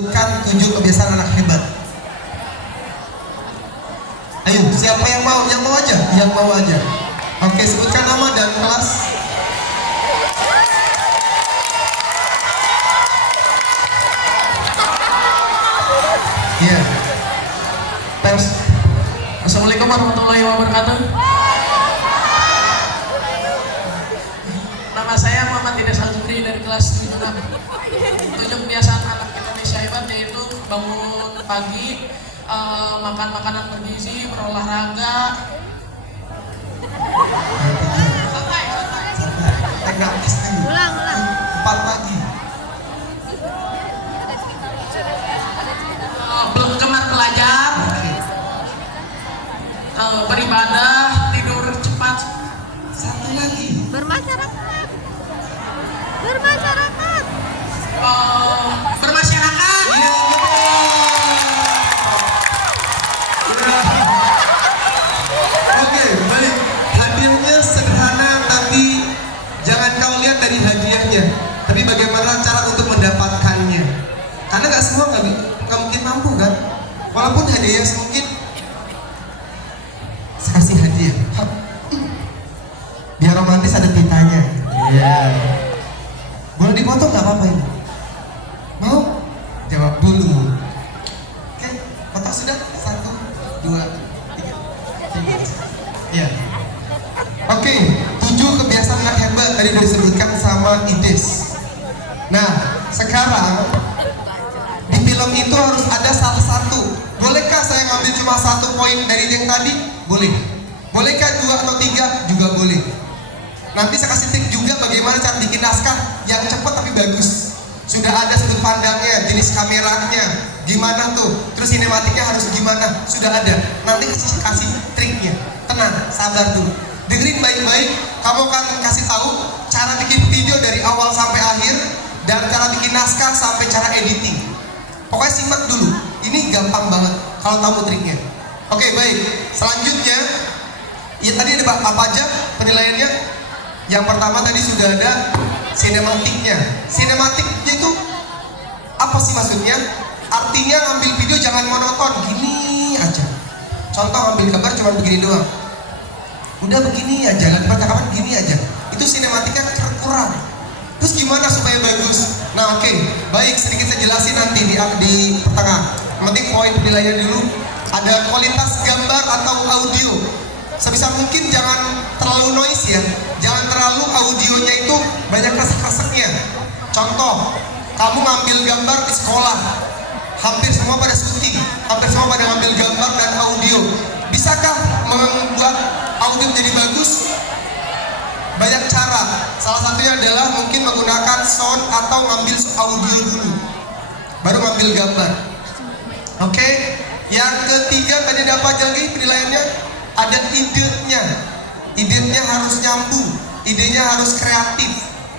Bukan 7 kebiasaan anak hebat. Ayo, siapa yang mau? Yang mau aja, yang mau aja. Oke, sebutkan nama dan kelas. Iya. Pers. Assalamualaikum warahmatullahi wabarakatuh. Nama saya Muhammad Ida Salzukri dari kelas 76. 7 kebiasaan anak Indonesia hebat yaitu bangun pagi, makan makanan bergizi, berolahraga. Santai. Teknis dulu. Ulang. 4 pagi. Belum kemar belajar, beribadah, tidur cepat. Satu lagi. Bermasyarakat. Bermasyarakat. Iya, betul. Oke, baik. Hadiahnya sederhana, tapi jangan kau lihat dari hadiahnya, tapi bagaimana cara untuk mendapatkannya. Karena nggak semua nggak mungkin mampu kan. Walaupun hadiahnya semungkin, saya kasih hadiah. Biar romantis ada pitanya. Iya. Boleh dipoto nggak apa-apa ini? Mau? Jawab dulu. Oke, kotak sudah? 1, 2, 3. Iya. Oke, 7 kebiasaan anak hebat tadi udah disebutkan sama Ides. Nah, sekarang di film itu harus ada salah satu. Bolehkah saya ngambil cuma 1 poin dari yang tadi? Boleh. Bolehkah 2 atau 3? Juga boleh. Nanti saya kasih trik juga bagaimana cara bikin naskah yang cepat tapi bagus. Sudah ada sudut pandangnya, jenis kameranya, gimana tuh, terus sinematiknya harus gimana, sudah ada. Nanti kasih triknya. Tenang, sabar dulu. Dengerin baik-baik, kamu akan kasih tahu cara bikin video dari awal sampai akhir dan cara bikin naskah sampai cara editing. Pokoknya simak dulu. Ini gampang banget kalau tahu triknya. Oke, baik. Selanjutnya, ya tadi ada apa aja penilaiannya? Yang pertama tadi sudah ada sinematiknya. Sinematiknya itu apa sih maksudnya? Artinya ngambil video jangan monoton, gini aja. Contoh ngambil gambar cuma begini doang. Udah begini aja, nanti percakapan gini aja. Itu sinematiknya kurang. Terus gimana supaya bagus? Nah, oke, baik, sedikit saya jelasin nanti di pertengahan. Nanti poin penilaian dulu. Ada kualitas gambar atau audio. Sebisa mungkin jangan terlalu noise ya. Jangan terlalu audionya itu banyak kresek-kreseknya. Contoh, kamu ngambil gambar di sekolah, hampir semua pada syuting, hampir semua pada ngambil gambar dan audio. Bisakah membuat audio menjadi bagus? Banyak cara. Salah satunya adalah mungkin menggunakan sound atau ngambil audio dulu, baru ngambil gambar. Oke. Yang ketiga tadi ada apa aja lagi penilaiannya? Ada idenya. Idenya harus nyambung, idenya harus kreatif.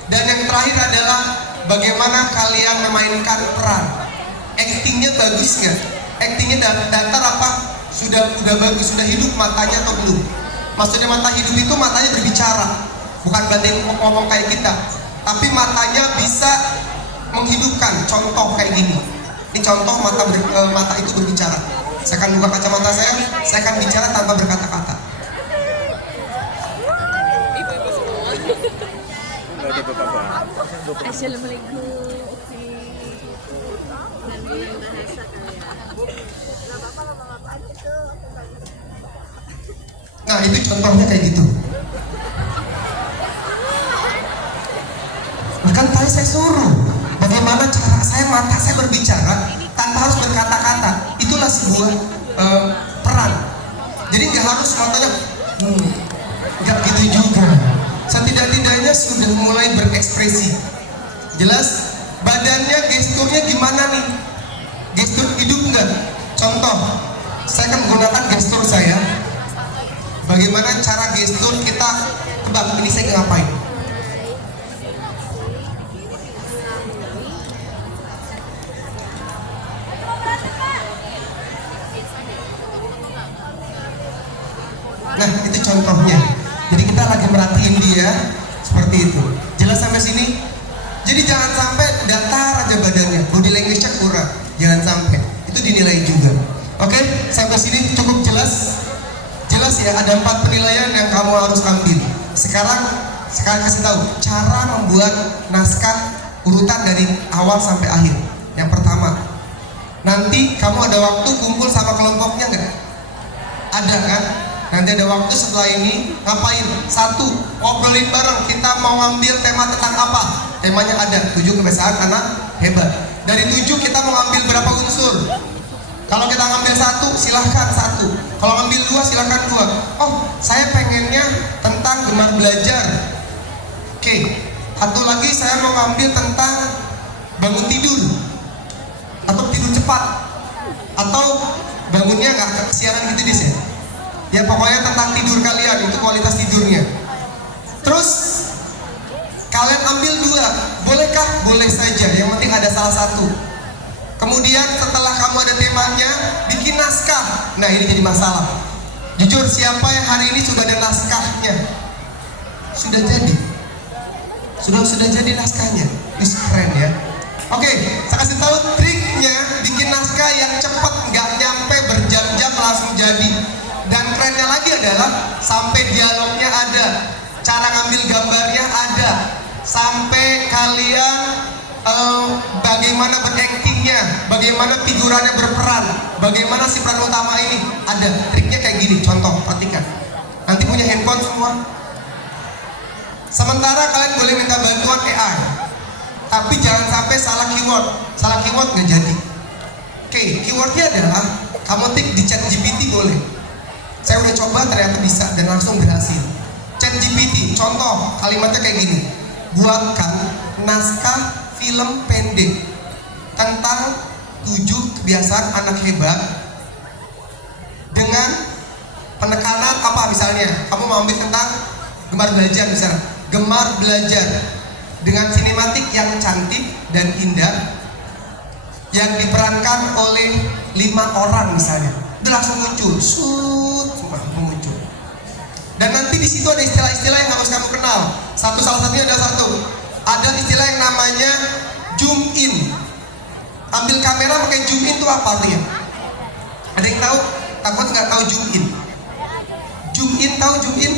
Dan yang terakhir adalah bagaimana kalian memainkan peran. Actingnya bagus nggak? Actingnya datar apa? Sudah bagus, sudah hidup matanya atau belum? Maksudnya mata hidup itu matanya berbicara, bukan berarti ngomong kayak kita, tapi matanya bisa menghidupkan. Contoh kayak gini. Ini contoh mata itu berbicara. Saya akan buka kacamata saya akan bicara tanpa berkata-kata. Assalamualaikum. Bahasa Nah, itu contohnya kayak gitu. Bahkan tadi saya suruh bagaimana cara mata saya berbicara tanpa harus berkata-kata. Itulah sebuah peran. Jadi nggak harus matanya nggak gitu juga. Setidak-tidaknya sudah mulai berekspresi. Jelas? Badannya, gesturnya gimana nih? Gestur hidup nggak? Contoh, saya akan menggunakan gestur saya. Bagaimana cara gestur kita? Tebak, ini saya ngapain? Nah, itu contohnya. Jadi kita lagi merhatiin dia seperti itu. Jelas sampai sini? Jadi jangan sampai datar aja badannya, body language-nya kurang. Jangan sampai. Itu dinilai juga. Oke, sampai sini cukup jelas. Jelas ya, ada 4 penilaian yang kamu harus ambil. Sekarang kasih tahu cara membuat naskah urutan dari awal sampai akhir. Yang pertama, nanti kamu ada waktu kumpul sama kelompoknya nggak? Ada kan? Nanti ada waktu setelah ini ngapain? 1, ngobrolin bareng. Kita mau ngambil tema tentang apa? Temanya ada 7 kebiasaan anak hebat. Dari 7 kita mau ngambil berapa unsur? Kalau kita ngambil 1, silahkan 1. Kalau ngambil 2, silahkan 2. Oh, saya pengennya tentang gemar belajar. Oke, satu lagi saya mau ngambil tentang bangun tidur atau tidur cepat atau bangunnya nggak kesiangan gitu dis ya. Ya pokoknya tentang tidur kalian, itu kualitas tidurnya. Terus kalian ambil 2, bolehkah? Boleh saja, yang penting ada salah satu. Kemudian setelah kamu ada temanya, bikin naskah. Nah ini jadi masalah. Jujur, siapa yang hari ini sudah ada naskahnya? Sudah jadi? Sudah jadi naskahnya? Ini keren ya. Oke, saya kasih tahu triknya bikin naskah yang cepat, nggak nyampe berjam-jam langsung jadi. Dan kerennya lagi adalah sampai dialognya ada, cara ngambil gambarnya ada, sampai kalian bagaimana beraktingnya, bagaimana figurannya berperan, bagaimana si peran utama ini ada. Triknya kayak gini, contoh, perhatikan. Nanti punya handphone semua. Sementara kalian boleh minta bantuan AI, tapi jangan sampai salah keyword. Salah keyword nggak jadi. Oke, keywordnya adalah kamu tik di ChatGPT boleh. Saya udah coba ternyata bisa dan langsung berhasil. ChatGPT, contoh kalimatnya kayak gini. Buatkan naskah film pendek tentang 7 kebiasaan anak hebat dengan penekanan apa misalnya. Kamu mau ambil tentang gemar belajar misalnya. Gemar belajar dengan sinematik yang cantik dan indah yang diperankan oleh 5 orang misalnya. Udah langsung muncul, semua muncul. Dan nanti di situ ada istilah-istilah yang harus kamu kenal. Salah satunya ada ada istilah yang namanya zoom in. Ambil kamera pakai zoom in itu apa artinya? Ada yang tahu? Takut nggak tahu zoom in? Zoom in, tahu zoom in?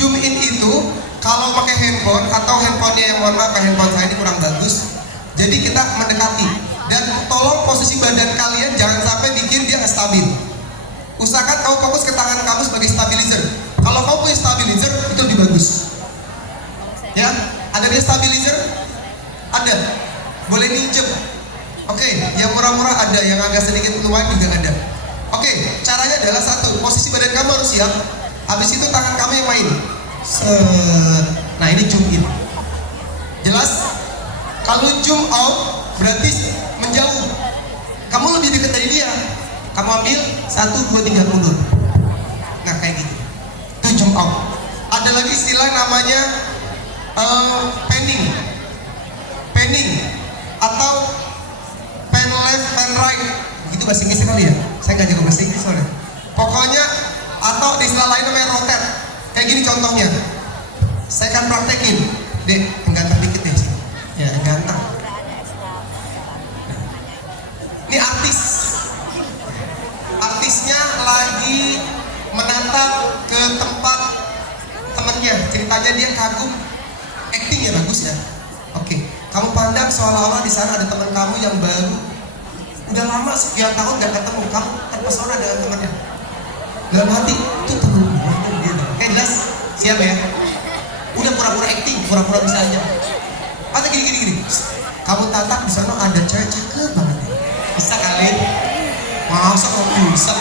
Zoom in itu kalau pakai handphone atau handphonenya yang mohon maaf, handphone saya ini kurang bagus. Jadi kita mendekati dan tolong posisi badan kalian jangan sampai bikin dia stabil. Usahakan kamu fokus ke tangan kamu sebagai stabilizer. Kalau kamu punya stabilizer itu lebih bagus. Ya, ada dia stabilizer? Ada. Boleh minjem. Oke, yang murah-murah ada, yang agak sedikit lumayan juga ada. Oke, caranya adalah 1, posisi badan kamu harus siap. Habis itu tangan kamu yang main. Nah ini zoom in. Jelas? Kalau zoom out berarti menjauh. Kamu lebih dekat dari dia. Kamu ambil 1, 2, 3 mundur. Nah kayak gitu. Itu zoom out. Ada lagi istilah namanya panning. Panning atau pan left, pan right. Itu bahasa Inggris kali ya? Saya nggak jago bahasa Inggris soalnya. Pokoknya atau di istilah lain namanya rotate. Kayak gini contohnya. Saya akan praktekin. Dek, yang ganteng dikit deh sih. Ya, yang ganteng. Ini artis. Artisnya lagi menatap ke tempat temannya. Ceritanya dia kagum. Actingnya bagus ya. Oke, kamu pandang seolah-olah di sana ada teman kamu yang baru. Udah lama sekian tahun gak ketemu. Kamu terpesona dengan temannya. Dalam hati itu temen dia. Oke, jelas? Siap ya? Udah pura-pura acting, pura-pura bisa aja. Atau gini. Kamu tatap di sana ada cewek cakep banget. Bisa kali? Masa kamu bisa?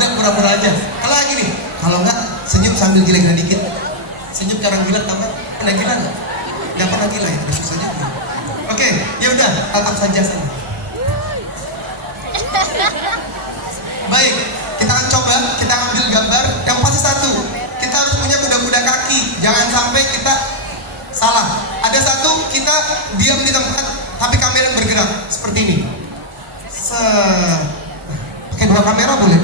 Udah pura-pura aja. Kalau gini, kalau enggak senyum sambil gila-gila dikit. Senyum karang gila, tahu kan? Pernah gila nggak? Nggak pernah gila ya, udah susah juga. Oke, ya udah, tatap saja sana. Baik, kita akan coba, kita ambil gambar. Yang pasti 1, kita harus punya kuda-kuda kaki. Jangan sampai kita salah. Ada 1, kita diam di tempat, tapi kamera bergerak seperti ini. Pakai 2 kamera boleh?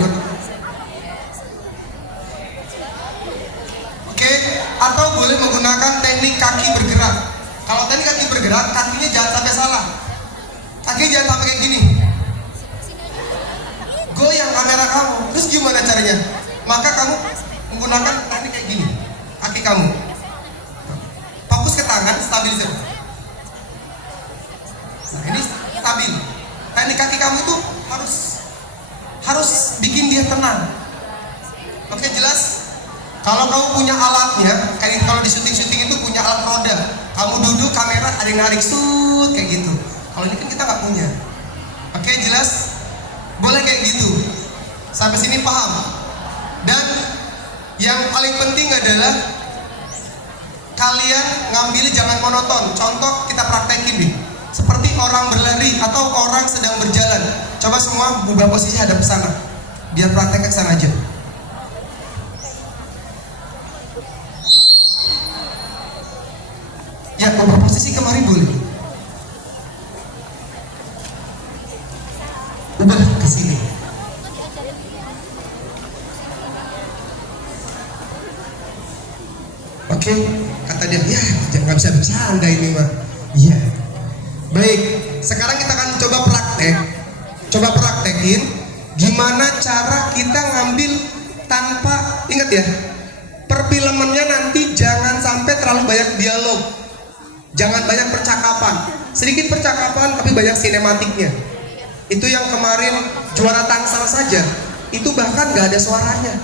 Oke, atau boleh menggunakan teknik kaki bergerak. Kalau teknik kaki bergerak, kakinya jangan sampai salah. Kakinya jangan sampai kayak gini. kamu tuh harus bikin dia tenang. Oke, jelas? Kalau kamu punya alatnya, kayak kalau di syuting-syuting itu punya alat roda, kamu duduk kamera ada yang narik sut kayak gitu. Kalau ini kan kita nggak punya. Oke, jelas? Boleh kayak gitu. Sampai sini paham? Dan yang paling penting adalah kalian ngambil jangan monoton. Contoh kita praktekin nih. Seperti orang berlari atau orang sedang berjalan. Coba semua ubah posisi hadap ke sana. Biar praktek ke sana aja. Ya, ubah posisi kemarin boleh. Ubah ke sini. Oke, kata dia, ya nggak bisa bercanda ini mah. Iya. Baik, sekarang kita akan coba praktekin gimana cara kita ngambil tanpa, ingat ya, perfilmannya nanti jangan sampai terlalu banyak dialog, jangan banyak percakapan, sedikit percakapan tapi banyak sinematiknya. Itu yang kemarin juara Tangsel saja, itu bahkan nggak ada suaranya,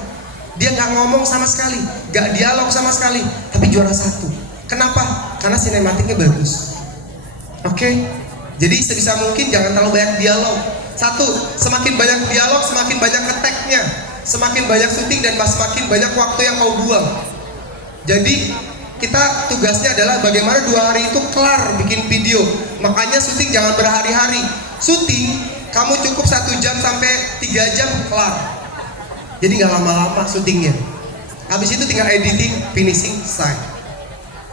dia nggak ngomong sama sekali, nggak dialog sama sekali, tapi juara 1. Kenapa? Karena sinematiknya bagus. Oke, jadi sebisa mungkin jangan terlalu banyak dialog. 1, semakin banyak dialog, semakin banyak ngeteknya, semakin banyak syuting dan semakin banyak waktu yang kau buang. Jadi kita tugasnya adalah bagaimana 2 hari itu kelar bikin video. Makanya syuting jangan berhari-hari. Syuting kamu cukup 1 jam sampai 3 jam kelar. Jadi nggak lama-lama syutingnya. Habis itu tinggal editing, finishing, selesai.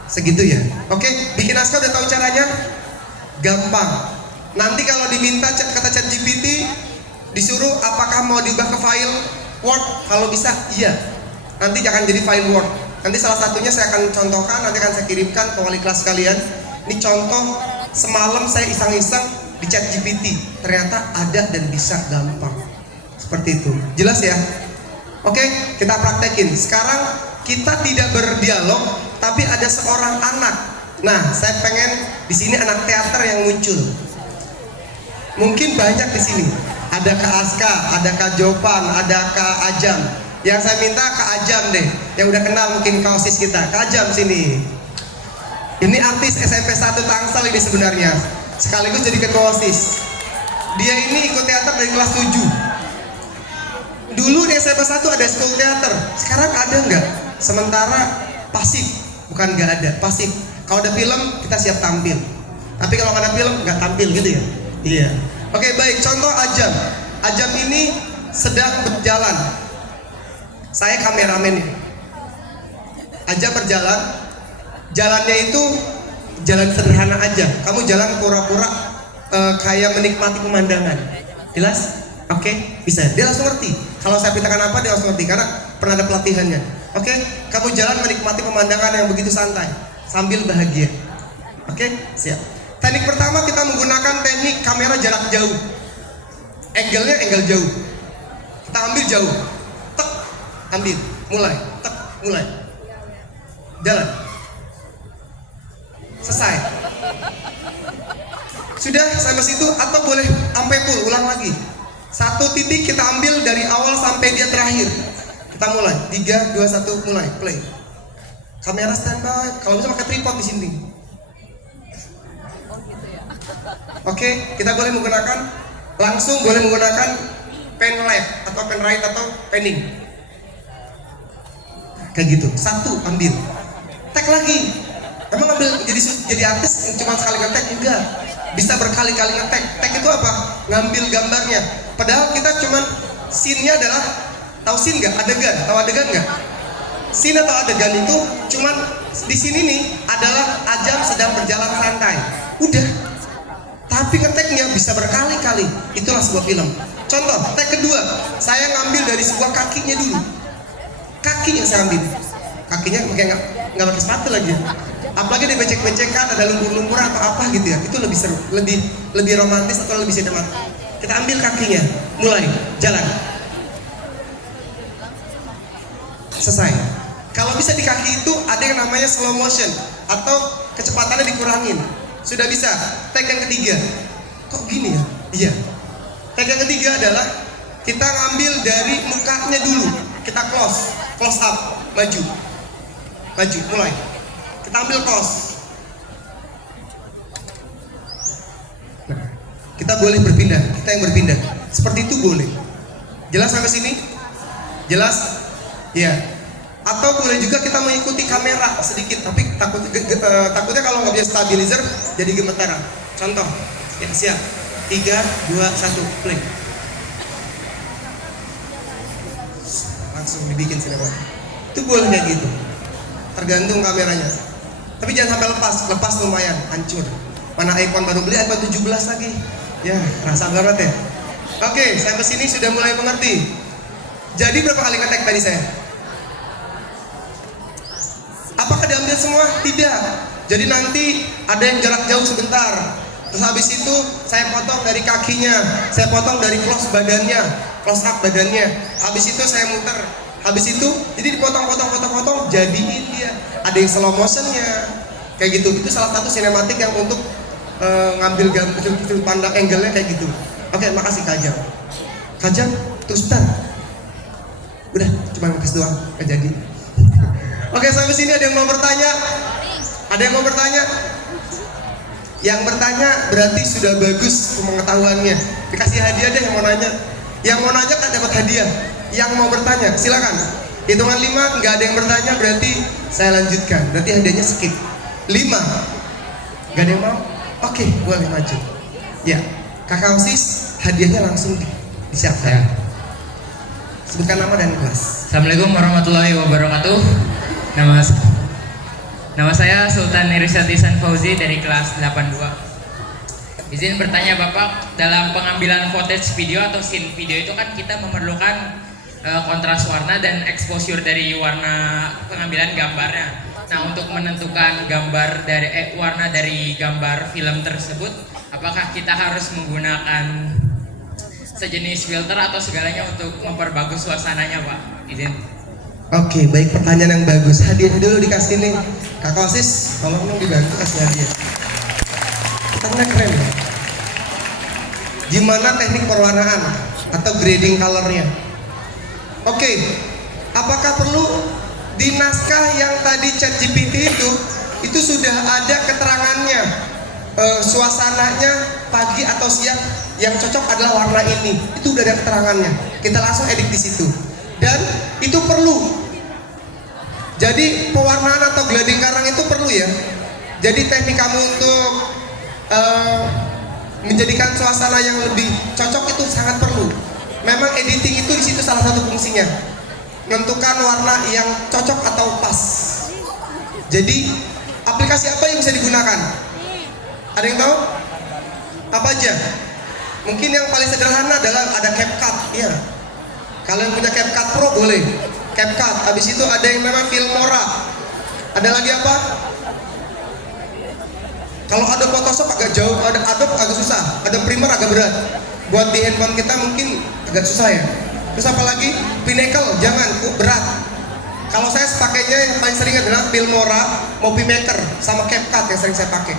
Segitu ya. Oke, bikin naskah udah tahu caranya? Gampang. Nanti kalau diminta kata ChatGPT, disuruh apakah mau diubah ke file Word, kalau bisa iya. Nanti akan jadi file Word. Nanti salah satunya saya akan contohkan, nanti akan saya kirimkan ke wali kelas kalian. Ini contoh semalam saya iseng-iseng di ChatGPT, ternyata ada dan bisa gampang. Seperti itu. Jelas ya? Oke, kita praktekin. Sekarang kita tidak berdialog, tapi ada seorang anak. Nah, saya pengen di sini anak teater yang muncul. Mungkin banyak di sini. Ada Kak Aska, ada Kak Jopan, ada Kak Ajam. Yang saya minta Kak Ajam deh, yang udah kenal mungkin Kak OSIS kita. Kak Ajam sini. Ini artis SMP 1 Tangsel ini sebenarnya. Sekaligus jadi ketua OSIS. Dia ini ikut teater dari kelas 7. Dulu di SMP 1 ada school teater. Sekarang ada nggak? Sementara pasif. Bukan nggak ada, pasif. Kalau ada film kita siap tampil. Tapi kalau nggak ada film nggak tampil gitu ya. Iya. Oke, baik. Contoh Ajam. Ajam ini sedang berjalan. Saya kameramen ini. Ajam berjalan. Jalannya itu jalan sederhana aja. Kamu jalan pura-pura kayak menikmati pemandangan. Jelas? Oke, bisa. Dia langsung ngerti. Kalau saya perintahkan apa dia langsung ngerti karena pernah ada pelatihannya. Oke, kamu jalan menikmati pemandangan yang begitu santai sambil bahagia. Oke, siap. Teknik pertama kita menggunakan teknik kamera jarak jauh. Angle-nya angle jauh. Kita ambil jauh. Tek, ambil, mulai. Tek, mulai. Jalan. Selesai. Sudah sampai situ atau boleh sampai full, ulang lagi. 1 titik kita ambil dari awal sampai dia terakhir. Kita mulai. 3, 2, 1, mulai. Play. Kamera standby. Kalau bisa pakai tripod di sini. Oke, kita boleh menggunakan langsung boleh menggunakan pen left atau pen right atau penning. Kayak gitu. 1 ambil. Tag lagi. Emang ambil jadi artis cuma sekali ngetek? Enggak. Bisa berkali-kali ngetek. Tag itu apa? Ngambil gambarnya. Padahal kita cuman scene-nya adalah, tahu scene nggak? Adegan. Tahu adegan nggak? Scene atau adegan itu cuman di sini nih adalah Ajam sedang berjalan santai. Udah. Tapi ngeteknya bisa berkali-kali. Itulah sebuah film. Contoh, tag kedua, saya ngambil dari sebuah kakinya dulu. Kakinya saya ambil. Kakinya nggak pakai sepatu lagi. Apalagi dia becek-becekan, ada lumpur-lumpur atau apa gitu ya. Itu lebih seru, lebih romantis atau lebih sinematik. Kita ambil kakinya, mulai jalan. Selesai. Kalau bisa di kaki itu ada yang namanya slow motion atau kecepatannya dikurangin. Sudah bisa. Tag yang ketiga. Kok gini ya? Iya. Yang ketiga adalah kita ngambil dari mukanya dulu. Kita close up, maju, mulai. Kita ambil close. Nah, kita boleh berpindah, kita yang berpindah. Seperti itu boleh. Jelas sampai sini? Jelas? Ya. Atau boleh juga kita mengikuti kamera sedikit, tapi takutnya kalau nggak bisa stabilizer jadi gemetaran. Contoh, ya siap. 3, 2, 1, play. Langsung dibikin sinema. Itu boleh kayak gitu. Tergantung kameranya. Tapi jangan sampai lepas lumayan, hancur. Mana iPhone baru beli, iPhone 17 lagi. Ya, rasa banget ya. Oke, sampai sini sudah mulai mengerti. Jadi berapa kali ngetek tadi saya? Apakah diambil semua? Tidak. Jadi nanti ada yang jarak jauh sebentar. Terus habis itu saya potong dari kakinya, saya potong dari close up badannya. Habis itu saya muter. Habis itu jadi dipotong, jadiin dia. Ada yang slow motionnya, kayak gitu. Itu salah satu sinematik yang untuk ngambil sudut pandang angle-nya kayak gitu. Oke, makasih Kajang. Kajang, terus udah, cuma ngekas doang, nggak jadi. Oke, sampai sini ada yang mau bertanya? Ada yang mau bertanya? Yang bertanya berarti sudah bagus pengetahuannya. Dikasih hadiah deh yang mau nanya. Yang mau nanya kan dapat hadiah. Yang mau bertanya, silakan. Hitungan 5, nggak ada yang bertanya berarti saya lanjutkan. Berarti hadiahnya skip. 5, nggak ada yang mau? Oke, boleh maju. Ya, kakak OSIS hadiahnya langsung disiapkan. Sebutkan nama dan kelas. Assalamualaikum warahmatullahi wabarakatuh. Nama saya Sultan Irsyad Ihsan Fauzi dari kelas 82. Izin bertanya Bapak, dalam pengambilan footage video atau scene video itu kan kita memerlukan kontras warna dan exposure dari warna pengambilan gambarnya. Nah, untuk menentukan gambar dari warna dari gambar film tersebut, apakah kita harus menggunakan sejenis filter atau segalanya untuk memperbagus suasananya, Pak? Izin. Oke, baik, pertanyaan yang bagus. Hadiah dulu dikasih nih. Kakak OSIS, tolong dong dibantu kasih hadiah. Karena keren. Gimana teknik perwarnaan atau grading colornya? Oke, apakah perlu di naskah yang tadi ChatGPT itu sudah ada keterangannya, suasananya pagi atau siang yang cocok adalah warna ini. Itu udah ada keterangannya. Kita langsung edit di situ. Dan itu perlu. Jadi pewarnaan atau grading karang itu perlu ya. Jadi teknik kamu untuk menjadikan suasana yang lebih cocok itu sangat perlu. Memang editing itu di situ salah satu fungsinya. Menentukan warna yang cocok atau pas. Jadi aplikasi apa yang bisa digunakan? Ada yang tahu? Apa aja? Mungkin yang paling sederhana adalah ada CapCut, ya. Kalau yang punya CapCut Pro boleh. CapCut. Habis itu ada yang memang Filmora. Ada lagi apa? Kalau ada Photoshop agak jauh, ada Adobe agak susah, ada Premiere agak berat. Buat di handphone kita mungkin agak susah ya. Terus apa lagi? Pinnacle, jangan, berat. Kalau saya pakainya yang paling sering adalah Filmora, Movie Maker, sama CapCut yang sering saya pakai.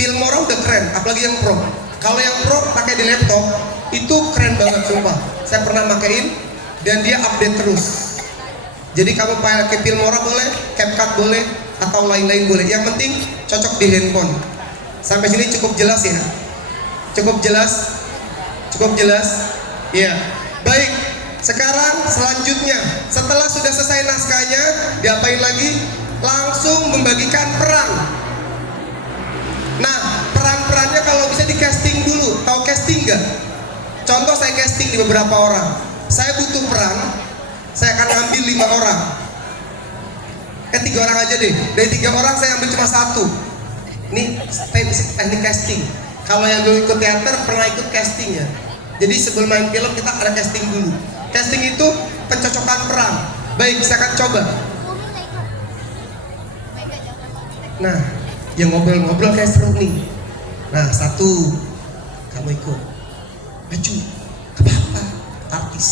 Filmora udah keren, apalagi yang Pro. Kalau yang Pro pakai di laptop itu keren banget sumpah. Saya pernah pakein dan dia update terus. Jadi kamu pakai Filmora boleh, CapCut boleh, atau lain-lain boleh. Yang penting cocok di handphone. Sampai sini cukup jelas ya? Cukup jelas? Cukup jelas? Ya. Baik. Sekarang selanjutnya, setelah sudah selesai naskahnya, diapain lagi? Langsung membagikan peran. Nah, peran-perannya kalau bisa di casting dulu. Tahu casting nggak? Contoh saya casting di beberapa orang. Saya butuh peran, saya akan ambil 5 orang. 3 orang aja deh. Dari 3 orang saya ambil cuma 1. Ini teknik casting. Kalau yang dulu ikut teater pernah ikut casting ya. Jadi sebelum main film kita ada casting dulu. Casting itu pencocokan peran. Baik, saya akan coba. Nah, yang ngobrol-ngobrol kayak seru nih. Nah, 1 kamu ikut. Maju. Apa? Artis.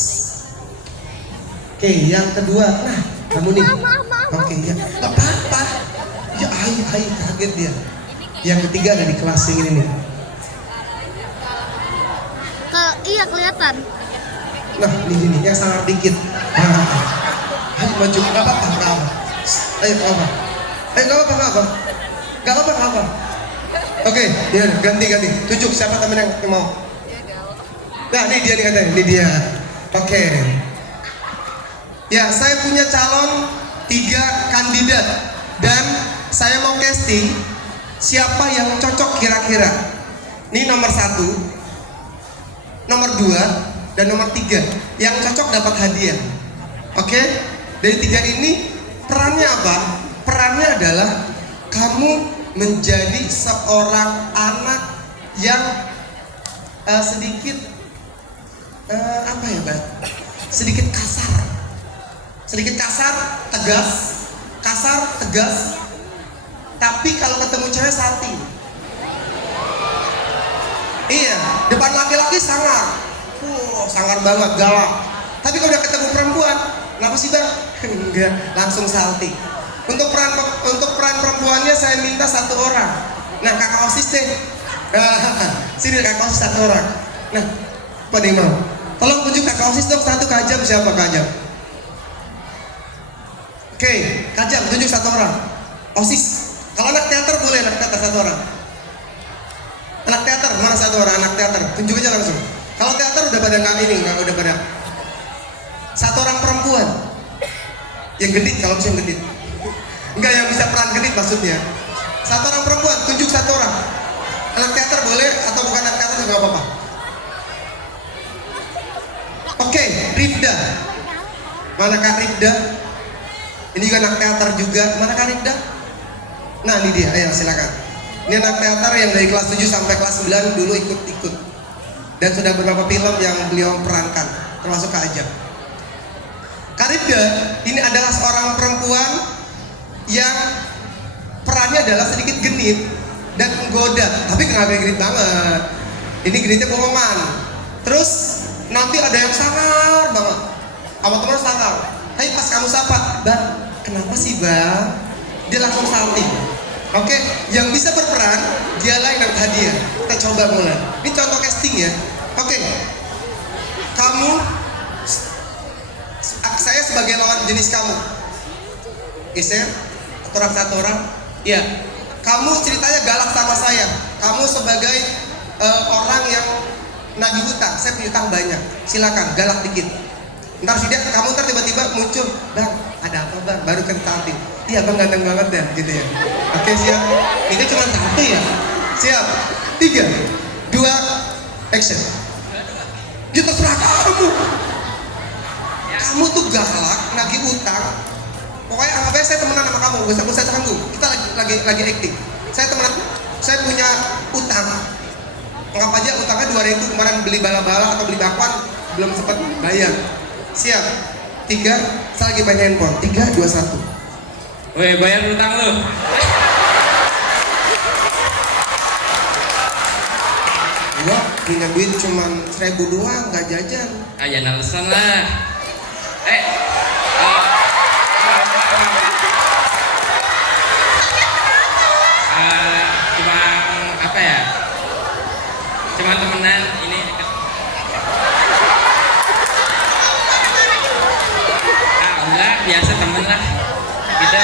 Oke, yang kedua. Nah, kamu nih. Oke, ya. Gak apa-apa. Ya, hai, kaget dia. Yang ketiga ada di kelas yang ini nih. Iya kelihatan. Nah, di sini yang sangat dikit. Nah, ayo maju, nggak apa-apa, nggak apa. Ayo, nggak apa. Ayo, nggak apa, nggak apa. Nggak apa, nggak apa. Oke, ya ganti. Tunjuk siapa temen yang mau. Nah, ini dia nih katanya, ini dia. Oke. Ya, saya punya calon 3 kandidat dan saya mau casting siapa yang cocok kira-kira. Ini nomor 1, nomor 2, dan nomor 3. Yang cocok dapat hadiah. Oke? Dari 3 ini perannya apa? Perannya adalah kamu menjadi seorang anak yang sedikit apa ya, Bang? Sedikit kasar, tegas. Tapi kalau ketemu cewek salting. Iya, depan laki-laki sangar. Sangar banget, galak. Tapi kalau udah ketemu perempuan, kenapa sih, Bang? Enggak, langsung salting. Untuk peran perempuannya saya minta 1 orang. Nah, kakak OSIS deh. Sini kakak OSIS 1 orang. Nah, apa nih mau? Tolong tunjuk kakak OSIS dong 1 Kak Ajam. Siapa Kak Ajam? Oke, Kak Ajam tunjuk 1 orang. OSIS. Kalau anak teater boleh, anak teater 1 orang. Anak teater mana 1 orang? Anak teater tunjuk aja langsung. Kalau teater udah pada udah pada 1 orang perempuan. Yang genit, kalau bisa yang genit. Enggak, yang bisa peran genit maksudnya. 1 orang perempuan, tunjuk 1 orang. Anak teater boleh atau bukan anak teater juga apa-apa. Oke, Rifda. Mana Kak Rifda? Ini juga anak teater juga. Mana Kak Rifda? Nah, ini dia. Ayo silakan. Ini anak teater yang dari kelas 7 sampai kelas 9 dulu ikut. Dan sudah beberapa film yang beliau perankan, termasuk Kak Ajam. Kak Rifda ini adalah seorang perempuan yang perannya adalah sedikit genit dan menggoda, tapi kenapa genit banget? Ini genitnya bohongan. Terus nanti ada yang sangar banget, sama teman sangar. Tapi pas kamu sapa, Bang, kenapa sih Bang? Dia langsung salting. Oke, yang bisa berperan dia lain dapat hadiah. Kita coba mulai. Ini contoh casting ya. Oke, kamu, saya sebagai lawan jenis kamu. Geser. Satu orang, ya. Kamu ceritanya galak sama saya. Kamu sebagai orang yang nagih hutang. Saya punya hutang banyak. Silakan, galak dikit. Ntar kamu tiba-tiba muncul, Bang, ada apa Bang? Baru kentalin. Iya Bang, ganteng banget deh, gitu ya. Oke, siap. Ini cuma 1 ya. Siap. 3, 2, action. Dia terserah kamu. Kamu tuh galak, nagih hutang. Pokoknya anggap aja saya temenan sama kamu, gak usah canggung. Kita lagi acting. Saya temenan, saya punya utang. Anggap aja utangnya 2.000 kemarin beli bala-bala atau beli bakwan belum sempat bayar. Siap. 3, saya lagi main handphone. 3, 2, 1. Weh, bayar utang lu. Gua punya duit cuma 1.000 doang, gak jajan. Jangan alasan lah. Cuma apa ya? Cuma temenan ini deket. Enggak, biasa temen lah. Kita.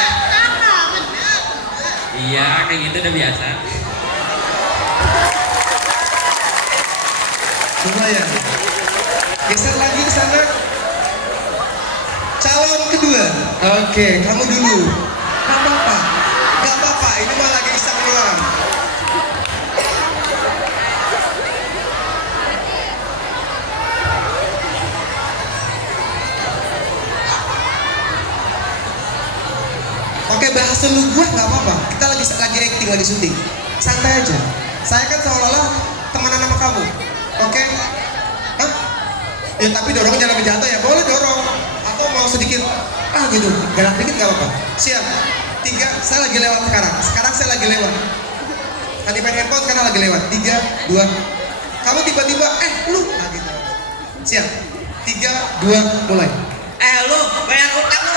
Iya, kayak gitu udah biasa. Lumayan. Geser lagi ke sana. Calon kedua. Oke, kamu dulu. Gak apa-apa. Ini mah lagi iseng doang. Oke, bahas lu gua nggak apa-apa. Kita lagi acting, lagi syuting. Santai aja. Saya kan seolah-olah temenan sama kamu. Oke? Hah? Ya tapi dorongnya jangan jatuh ya. Boleh dorong. Atau mau sedikit gitu. Galak dikit nggak apa-apa. Siap. 3, saya lagi lewat sekarang. Sekarang saya lagi lewat. Tadi main handphone, sekarang lagi lewat. 3, 2. Kamu tiba-tiba lu gitu. Siap. 3, 2, mulai. Lu bayar utang lu.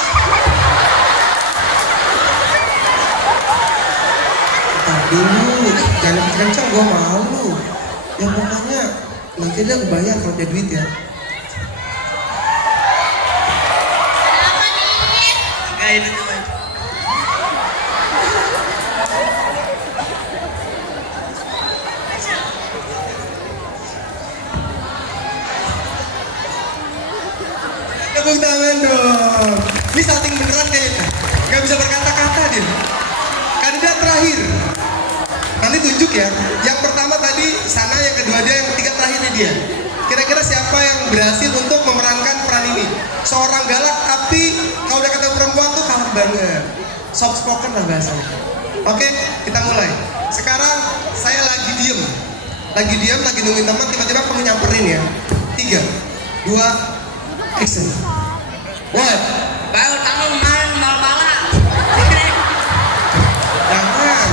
Dulu, jangan kenceng, gue malu. Ya pokoknya Nanti dia bayar kalau dia duit ya. Apa nih? Enggak itu cuma. Tepuk tangan dong. Ini salting beneran kayaknya. Gak bisa berkata-kata dia. Kandidat terakhir. Nanti tunjuk ya. Yang pertama tadi sana, yang kedua dia, yang ketiga terakhirnya dia. Kira-kira siapa yang berhasil untuk memerankan peran ini? Seorang galak tapi kalau udah ketemu perempuan tuh kalem banget. Soft spoken lah bahasanya. Oke, kita mulai. Sekarang saya lagi diem, lagi nungguin teman, tiba-tiba kamu nyamperin ya. 3, 2, action. What? Baru tamu kemarin bala-bala. Jangan.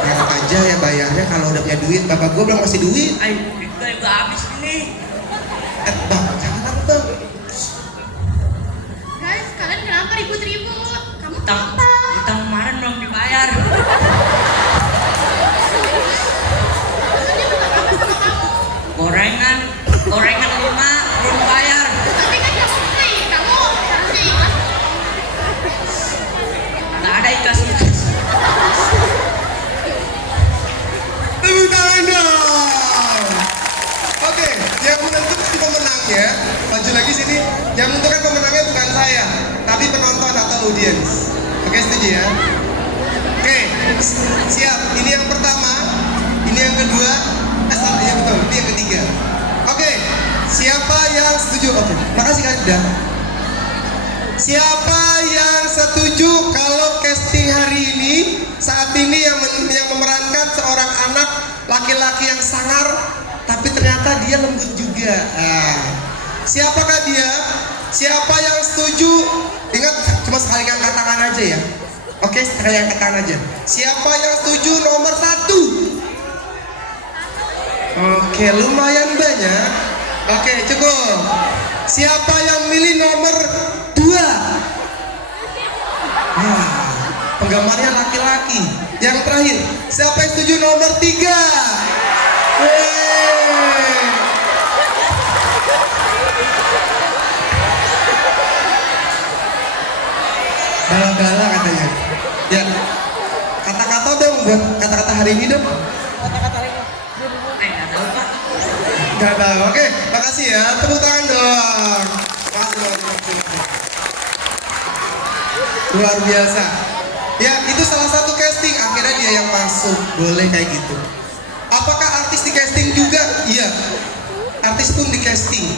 Enak aja ya bayarnya kalau udah punya duit. Bapak gue belum ngasih duit. Ayo, itu habis ini. Bang, jangan apa bang. Guys, kalian kenapa ribut-ribut? Kamu Utang, apa? utang kemarin belum dibayar. Maksudnya utang apa sama kamu? Gorengan 5 belum bayar. Tapi kan kamu free, kamu harusnya ikhlas. Nggak ada ikhlasnya. Tepuk tangan dong. Oke, yang menentukan pemenangnya, maju lagi sini. Yang menentukan pemenangnya bukan saya, tapi penonton atau audiens. Oke, setuju ya? Oke, siap. Ini yang pertama, ini yang kedua, salah ya betul, ini yang ketiga. Oke, siapa yang setuju? Oke, makasih Kak Ida. Siapa yang setuju kalau casting hari ini saat ini yang memerankan seorang anak laki-laki yang sangar tapi ternyata dia lembut juga. Siapakah dia? Siapa yang setuju? Ingat cuma sekali angkat tangan aja ya. Oke, sekali angkat tangan aja. Siapa yang setuju nomor 1? Oke, lumayan banyak. Oke, cukup. Siapa yang milih nomor 2? Nah, penggemarnya laki-laki. Yang terakhir, siapa yang setuju nomor 3? Bala-bala katanya. Ya, kata-kata dong buat kata-kata hari ini dong. Nggak tahu Pak. Gak tahu. Oke, makasih ya. Tepuk tangan dong. Makasih. Luar biasa. Ya, itu salah satu casting. Akhirnya dia yang masuk. Boleh kayak gitu. Apakah artis di casting juga? Iya. Artis pun di casting.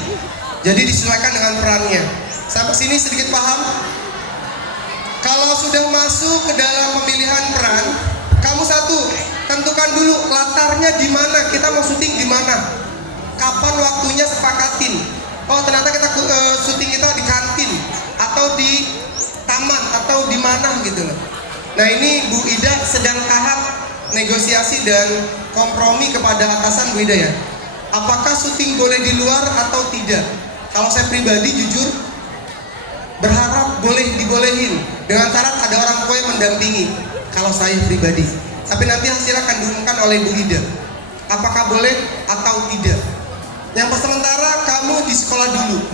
Jadi disesuaikan dengan perannya. Sampai sini sedikit paham? Kalau sudah masuk ke dalam pemilihan peran, kamu satu, tentukan dulu latarnya di mana, kita mau syuting di mana, kapan waktunya sepakatin. Oh ternyata kita syuting kita di kantin atau di taman atau di mana gitu loh. Nah ini Bu Ida sedang tahap negosiasi dan kompromi kepada atasan Bu Ida ya. Apakah syuting boleh di luar atau tidak? Kalau saya pribadi jujur berharap boleh dibolehin dengan syarat ada orang tua yang mendampingi. Kalau saya pribadi, tapi nanti hasilnya akan diumumkan oleh Bu Ida. Apakah boleh atau tidak? Yang sementara kamu di sekolah dulu.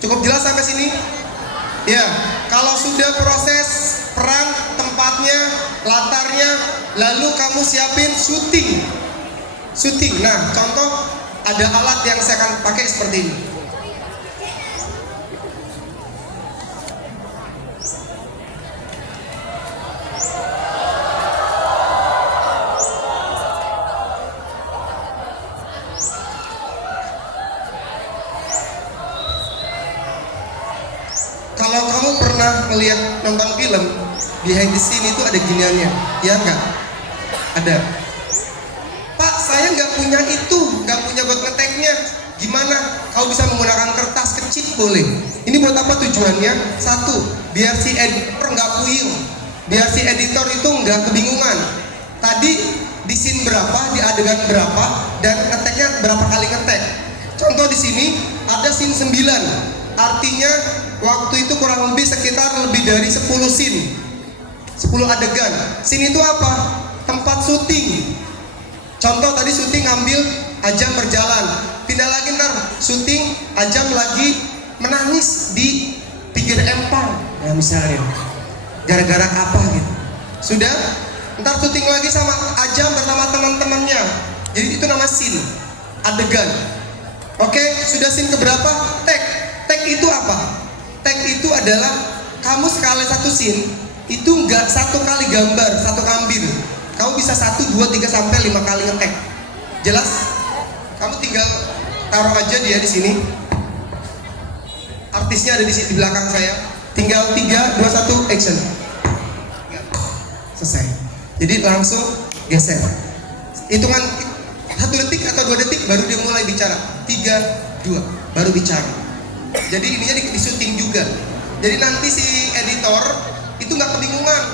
Cukup jelas sampai sini? Ya. Kalau sudah proses peran, tempatnya, latarnya, lalu kamu siapin syuting. Syuting. Nah, contoh ada alat yang saya akan pakai seperti ini. Kalau kamu pernah melihat nonton film behind the scene itu ada giniannya, ya nggak? Ada. Pak, saya nggak punya itu, nggak punya buat ngeteknya. Gimana? Kau bisa menggunakan kertas kecil boleh. Ini buat apa tujuannya? Satu, biar si editor nggak puyeng, biar si editor itu nggak kebingungan. Tadi di scene berapa, di adegan berapa, dan ngeteknya berapa kali ngetek. Contoh di sini ada scene 9. Artinya waktu itu kurang lebih sekitar lebih dari 10 scene, 10 adegan. Scene itu apa? Tempat syuting. Contoh tadi syuting ngambil Ajam berjalan, pindah lagi ntar syuting Ajam lagi menangis di pinggir empang, ya misalnya, gara-gara apa gitu. Sudah, ntar syuting lagi sama Ajam bersama teman-temannya. Jadi itu nama scene, adegan. Oke, sudah scene keberapa? Tag. Tag itu apa? Tag itu adalah kamu sekali satu scene itu nggak satu kali gambar, satu ambil. Kamu bisa 1, 2, 3 sampai 5 kali nge-tag. Jelas? Kamu tinggal taruh aja dia di sini. Artisnya ada di sini di belakang saya. Tinggal 3, 2, 1, action. Selesai. Jadi langsung geser. Hitungan 1 detik atau 2 detik baru dia mulai bicara. 3, 2 baru bicara. Jadi ininya di syuting juga. Jadi nanti si editor itu nggak kebingungan.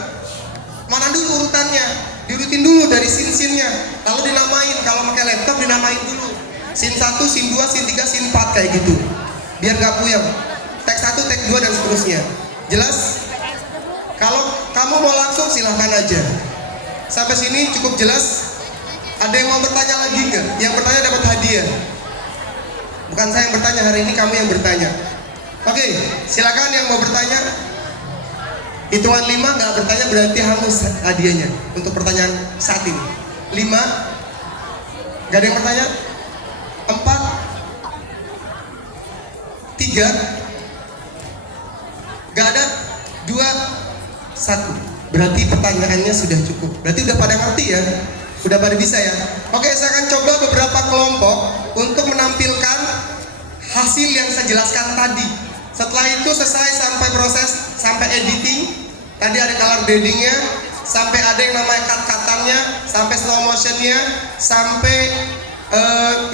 Mana dulu urutannya? Diurutin dulu dari scene-scene-nya. Lalu dinamain, kalau pakai laptop dinamain dulu. Scene 1, scene 2, scene 3, scene 4 kayak gitu. Biar nggak puyeng. Tag 1, tag 2 dan seterusnya. Jelas? Kalau kamu mau langsung silahkan aja. Sampai sini cukup jelas? Ada yang mau bertanya lagi nggak? Yang bertanya dapat hadiah. Bukan saya yang bertanya, hari ini kamu yang bertanya. Oke, silakan yang mau bertanya. Hitungan 5 nggak bertanya berarti hangus hadiahnya untuk pertanyaan saat ini. 5, nggak ada yang bertanya. 4, 3, nggak ada. 2, 1. Berarti pertanyaannya sudah cukup. Berarti udah pada ngerti ya, udah pada bisa ya. Oke, saya akan coba beberapa kelompok untuk menampilkan hasil yang saya jelaskan tadi. Setelah itu selesai sampai proses, sampai editing. Tadi ada color gradingnya, sampai ada yang namanya cut-cutannya, sampai slow motionnya, sampai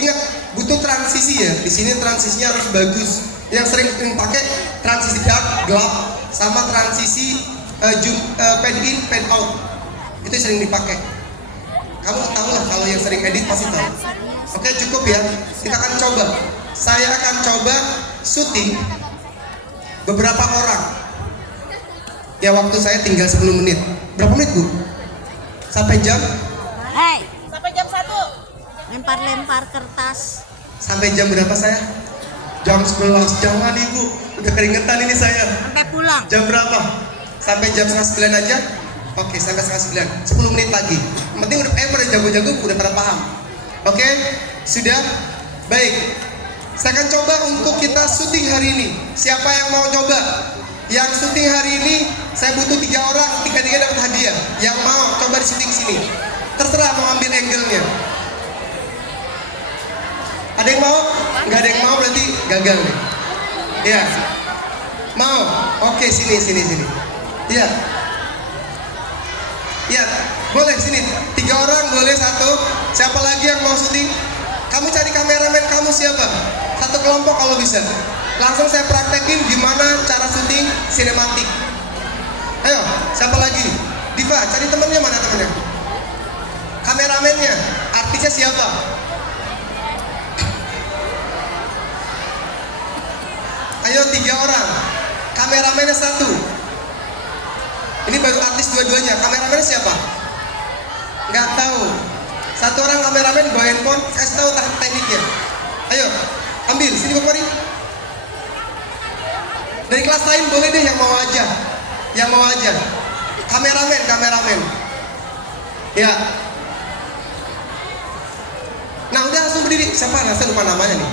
ingat butuh transisi ya. Di sini transisinya harus bagus. Yang sering pakai transisi dark, gelap, sama transisi fade in, fade out. Itu sering dipakai. Kamu tahu lah kalau yang sering edit pasti tahu. Oke, cukup ya. Kita akan coba. Saya akan coba syuting beberapa orang. Ya waktu saya tinggal 10 menit. Berapa menit Bu? Sampai jam? Hei, sampai jam 1. Lempar-lempar kertas. Sampai jam berapa saya? Jam 11. Jangan Ibu, udah keringetan ini saya. Sampai pulang. Jam berapa? Sampai jam 9 aja? Oke, sampai 9. 10 menit lagi. Yang penting udah pada jago-jago, udah pada paham. Oke, sudah? Baik. Saya akan coba untuk kita syuting hari ini. Siapa yang mau coba? Yang syuting hari ini saya butuh 3 orang, 3 dapat hadiah. Yang mau coba di syuting sini. Terserah mau ambil angle-nya. Ada yang mau? Nggak ada yang mau berarti gagal nih. Ya. Mau? Oke, sini. Iya. Ya, boleh sini. 3 orang boleh 1. Siapa lagi yang mau syuting? Kamu cari kameramen kamu siapa? 1 kelompok kalau bisa. Langsung saya praktekin gimana cara syuting sinematik. Ayo, siapa lagi? Diva, cari temennya, mana temennya? Kameramennya, artisnya siapa? Ayo 3 orang. Kameramennya 1. Ini baru artis dua-duanya. Kameramennya siapa? Nggak tahu. 1 orang kameramen bawa handphone, kasih tahu tekniknya. Ayo, ambil sini Bapak Mari. Dari kelas lain boleh deh, yang mau aja. Kameramen. Ya. Nah, udah langsung berdiri. Siapa? Saya lupa namanya nih.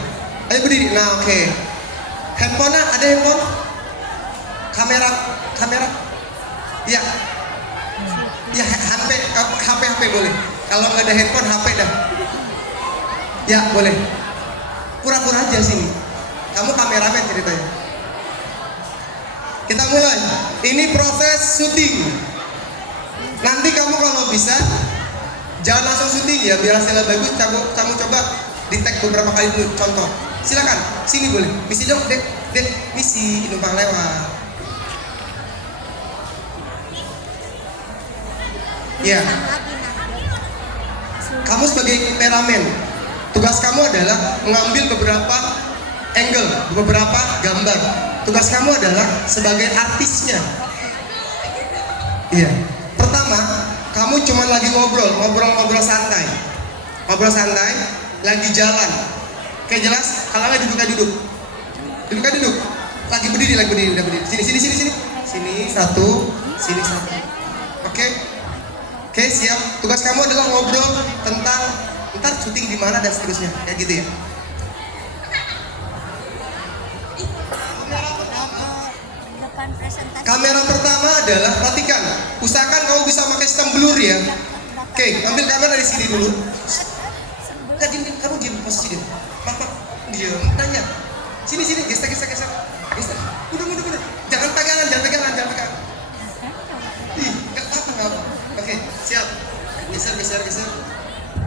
Ayo berdiri. Nah, oke. Handphone ada handphone? Kamera. Ya. Ya, HP boleh. Kalau nggak ada handphone, HP dah. Ya, boleh. Pura-pura aja sini. Kamu kameramen ceritanya. Kita mulai. Ini proses syuting. Nanti kamu kalau bisa jangan langsung syuting ya, biar hasilnya bagus. Kamu coba di tag beberapa kali dulu. Contoh. Silakan. Sini boleh. Misi dong, Dek. Misi numpang lewat. Ya. Kamu sebagai kameramen, tugas kamu adalah mengambil beberapa angle, beberapa gambar. Tugas kamu adalah sebagai artisnya. Iya. Pertama, kamu cuma lagi ngobrol santai. ngobrol santai, lagi jalan. Oke, jelas? Kalau nggak duduk aja duduk. Duduk aja duduk. Lagi berdiri, udah berdiri. Sini. Sini satu, sini satu. Oke? Oke, siap. Tugas kamu adalah ngobrol tentang ntar syuting di mana dan seterusnya, kayak gitu ya. Depan presentasi. Kamera pertama adalah, perhatikan, usahakan kamu bisa pakai sistem blur ya. Oke, ambil kamera dari sini dulu. Nggak, diam, kamu diam, posisi diam. Mama, diam, nanya. Sini, geser. Udah. Jangan pegangan. Ih, nggak apa. Oke, siap. Geser.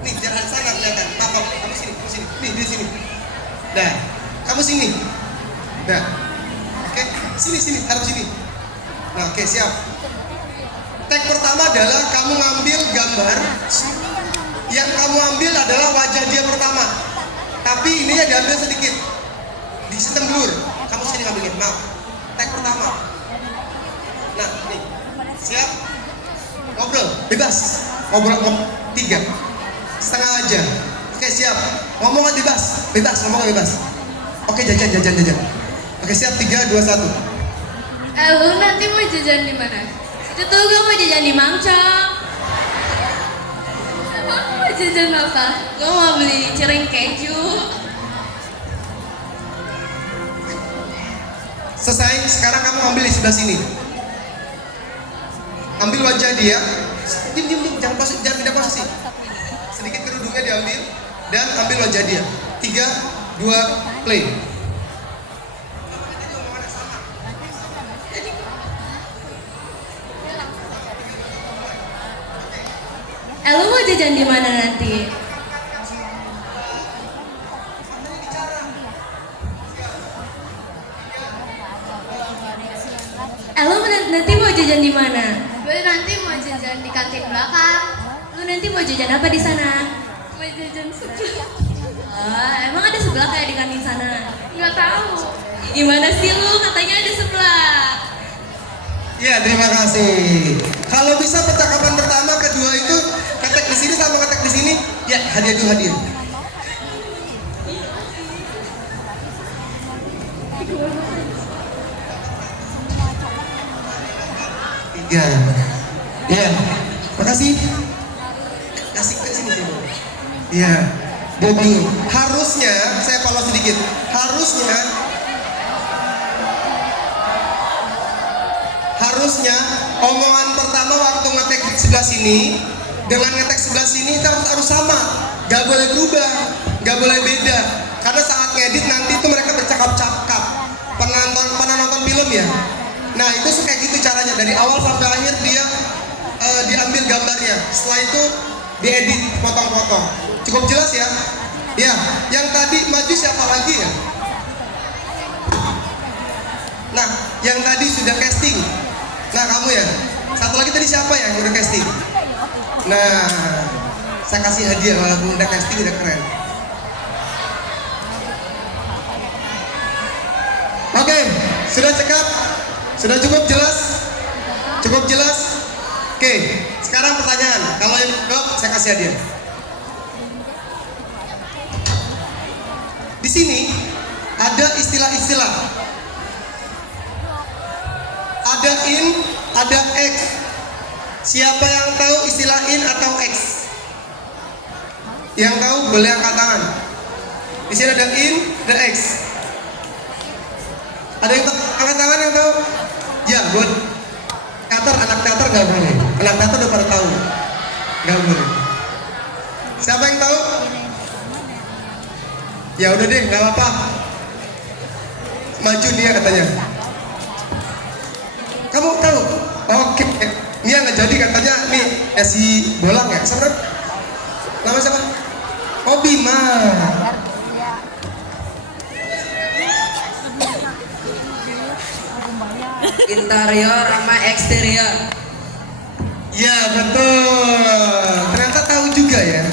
Nih, jangan sana kelihatan. Papa, kamu sini. Nih, di sini. Nah, kamu sini. Nah, oke, sini, harus sini. Nah, oke, siap. Tag pertama adalah kamu ngambil gambar. Yang kamu ambil adalah wajah dia pertama. Tapi ini ya diambil sedikit. Di sistem blur. Kamu sini ngambilnya. Maaf. Tag pertama. Nah, nih. Siap. Ngobrol, bebas. Ngobrol 3. Setengah aja. Oke, siap. Ngomong bebas. Ngomong bebas. Oke, jajan. Oke, siap. 3, 2, 1. Lu nanti mau jajan di mana? Itu tuh gue mau jajan di Mangcok. Emang mau jajan apa? Gue mau beli cireng keju. Selesai, sekarang kamu ambil di sebelah sini. Ambil wajah dia. Diam, jangan pindah posisi. Sedikit kerudungnya diambil dan ambil wajah dia. 3, 2, play. Lu mau jajan di mana nanti? Lu nanti mau jajan di mana? Gue nanti mau jajan di kantin belakang. Lu nanti mau jajan apa di sana? Mau jajan sebelah. Oh, emang ada sebelah kayak di kantin sana? Nggak tahu. Gimana sih lu? Katanya ada sebelah. Ya, terima kasih. Kalau bisa percakapan pertama, kedua itu ketek di sini sama ketek di sini. Ya, hadiah. Tiga. Ya, makasih. Kasih ke sini. Ya, jadi harusnya saya follow sedikit. Harusnya omongan pertama waktu ngetek sebelah sini dengan ngetek sebelah sini itu harus sama, gak boleh berubah, gak boleh beda, karena saat ngedit nanti itu mereka bercakap-cakap. Pernah nonton film ya? Nah, itu kayak gitu caranya, dari awal sampai akhir dia diambil gambarnya, setelah itu diedit, potong-potong. Cukup jelas ya? Ya, yang tadi maju siapa lagi ya? Nah, yang tadi sudah casting. Nah, kamu ya. Satu lagi tadi siapa ya yang udah casting? Nah, saya kasih hadiah walaupun udah casting udah keren. Oke, sudah cekap? Sudah cukup jelas? Cukup jelas? Oke, sekarang pertanyaan. Kalau yang jawab saya kasih hadiah. Di sini ada istilah-istilah. Ada in, ada X. Siapa yang tahu istilah in atau X? Yang tahu boleh angkat tangan. Di sini ada in, ada X. Ada yang tahu? Angkat tangan yang tahu? Ya, buat anak teater nggak boleh. Anak teater udah pada tahu, nggak boleh. Siapa yang tahu? Ya udah deh, nggak apa-apa. Maju dia katanya. Kamu tahu? Oke. Nia nggak jadi katanya nih si Bolang ya. Siapa? Nama siapa? Oh, Bima. Interior sama eksterior. Ya betul. Ternyata tahu juga ya.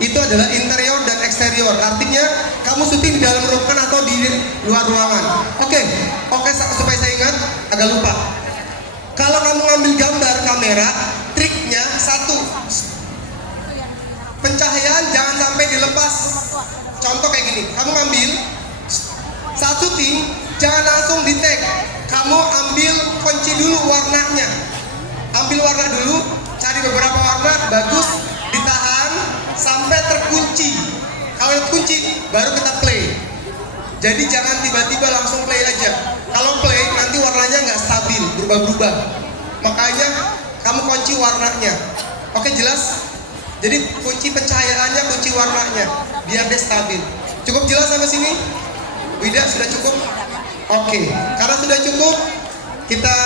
Itu adalah interior dan eksterior. Artinya kamu syuting di dalam ruangan atau di luar ruangan. Oke, supaya saya ingat, agak lupa. Kalau kamu ngambil gambar kamera, triknya satu, gini, kamu ngambil saat syuting jangan langsung di tag. Kamu ambil kunci dulu warnanya. Ambil warna dulu, cari beberapa warna bagus, ditahan sampai terkunci. Kalau terkunci baru kita play. Jadi jangan tiba-tiba langsung play aja. Kalau play nanti warnanya nggak stabil, berubah-ubah. Makanya kamu kunci warnanya. Oke, jelas? Jadi kunci pencahayaannya, kunci warnanya, biar dia stabil. Cukup jelas sampai sini? Wida, sudah cukup? Oke, karena sudah cukup, kita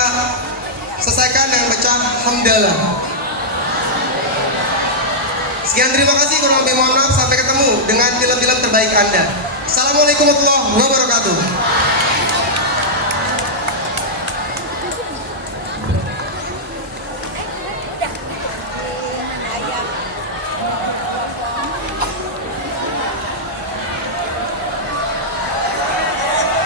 selesaikan dengan baca hamdalah. Sekian, terima kasih, kurang lebih mohon maaf. Sampai ketemu dengan film-film terbaik Anda. Assalamualaikum warahmatullahi wabarakatuh.